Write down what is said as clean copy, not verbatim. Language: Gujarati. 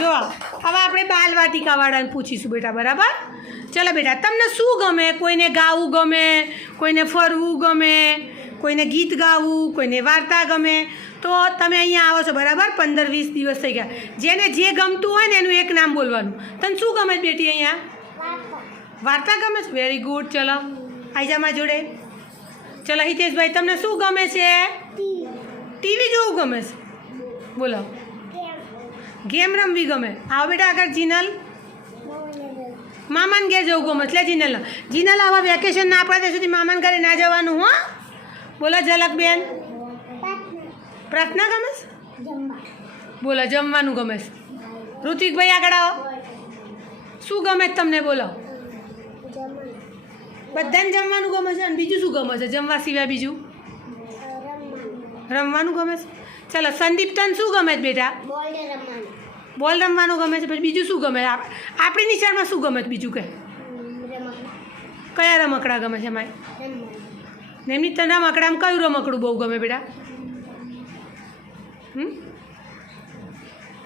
જો હવે આપણે બાલવાટિકાવાળાને પૂછીશું બેટા, બરાબર? ચલો બેટા, તમને શું ગમે? કોઈને ગાવું ગમે, કોઈને ફરવું ગમે, કોઈને ગીત ગાવું, કોઈને વાર્તા ગમે. તો તમે અહીંયા આવો છો, બરાબર? 15-20 દિવસ થઈ ગયા. જેને જે ગમતું હોય ને એનું એક નામ બોલવાનું. તને શું ગમે છે બેટી અહીંયા? વાર્તા ગમે છે? Very good. ચલો આવી જા મારી જોડે. ચલો હિતેશભાઈ, તમને શું ગમે છે? ટીવી જોવું ગમે છે. બોલો. ગેમ રમવી ગમે. આવો બેટા આગળ. જીનલ, મામાને ઘેર જવું ગમે એટલે જીનલ આવા વેકેશન ના પડે ત્યાં સુધી મામાને ઘરે ના જવાનું. હો બોલો ઝલકબેન. પ્રાર્થના ગમે છે? બોલો જમવાનું ગમે છે. ઋતિકભાઈ આગળ આવો. શું ગમે છે તમને? બોલો. બધાને જમવાનું ગમે છે. અને બીજું શું ગમે છે જમવા સિવાય? બીજું રમવાનું ગમે છે. ચલો સંદીપ, તને શું ગમે છે બેટા? બોલ રમવાનું ગમે છે. પછી બીજું શું ગમે? આપણી નિશાળમાં શું ગમે છે બીજું? કયા રમકડા ગમે છે માય? એમની તને રમકડામાં કયું રમકડું બહુ ગમે બેટા?